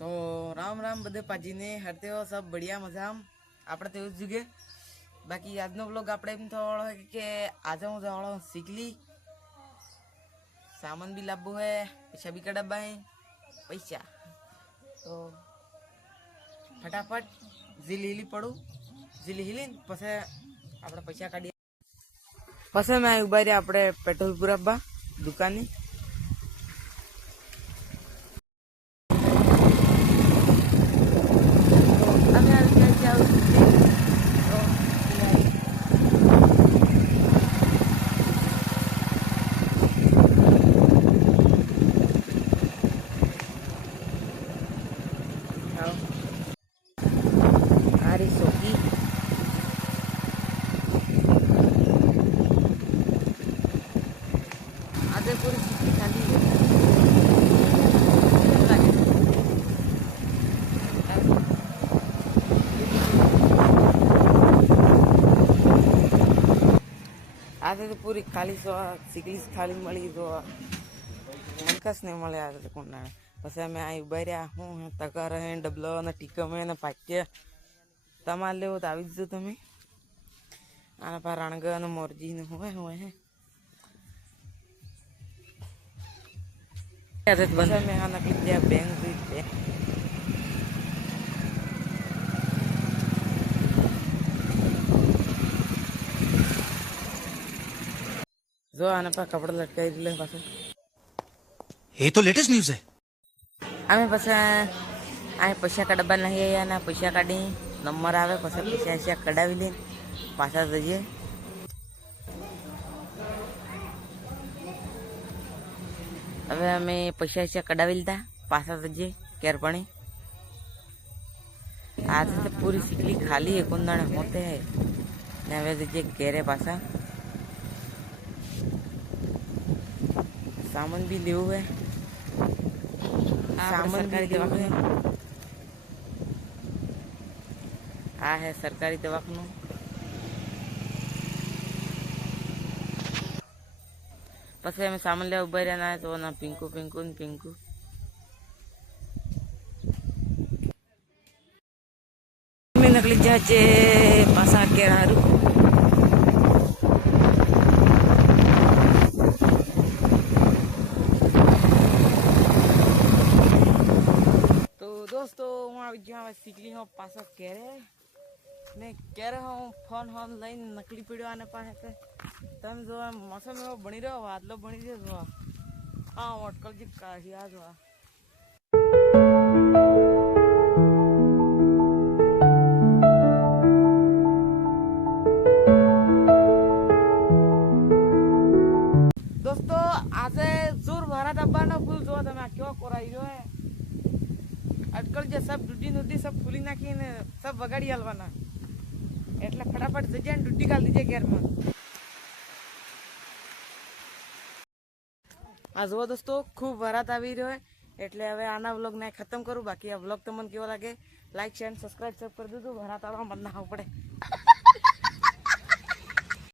तो राम राम बधे पाजी ने हरते हो सब बढ़िया मजा आपणे तो जुगे बाकी आज नो ब्लॉग आपणे एम थोड़ो है कि आज हूँ जावड़ो सीखली सामान भी लाभो है पैसा भी का डब्बा है पैसा तो फटाफट झील हिली पड़ू झील हिली पसे आपणे पैसा काढी पसे मैं उभा रही आपणे पेट्रोल पुराबा दुकानी आज तो पूरी खाली सो सीखली खाली मળી तो मनकस नहीं મળે आज तो कोण ना बस मैं आई उभा रहा हूँ तकर है डबलो ने टीकम है ने पाट्य तमाल लेवो तो આવી જજો તમે આના પર રણગ અને મોરજી ને હોય હે આજે બંધ મે આના પીજ્યા બેંક રીતે जो आने पर कपड़ा लटकाई दिले पास ये तो लेटेस्ट न्यूज़ है। आमे पास आए पैसा का डब्बा नहीं है ना पैसा काढी नंबर आवे पास पैसा ऐसा कढावी ले पासा जइए હવે અમે પૈસા ऐसा कढावी લીધા पासा जइए केरपणी आज तो पूरी सीखली खाली है कुंदाने होते है ने હવે जइए घेरे पासा सामान भी ले हुए सामान सरकारी दवाखाना आ है सरकारी दवाखाना पसे हमें सामान ले उभा रहना है तो ना पिंकू पिंकू न पिंकू में नकली जाचे पासा के हारू दोस्तों હું આવી ગયો હવે सीखली हूँ पासा केरे ने केरे हूँ फोन होन लाइन नकली पीड़ो आने पासे ते तम जो मौसम में बनी रहो वादलो बनी रहो जो हाँ अटकल जी काढ़िया जो दोस्तों आज जोर भरा डब्बा ना फूल जो तमे क्यों कोराई रहो है अटकल जे सब डूडी नुडी सब फूली नाखी ने सब वगाड़ी हालवाना એટલે ફટાફટ જજે ને ડૂડી ગાલ દીજે ઘેરમાં આ જો દોસ્તો ખૂબ વરાત આવી રહ્યો એટલે હવે આના વ્લોગ ને ખતમ કરું બાકી આ વ્લોગ તમને કેવો લાગે લાઈક શેર સબસ્ક્રાઇબ કરી દેજો વરાત આવવા મત ના આવ પડે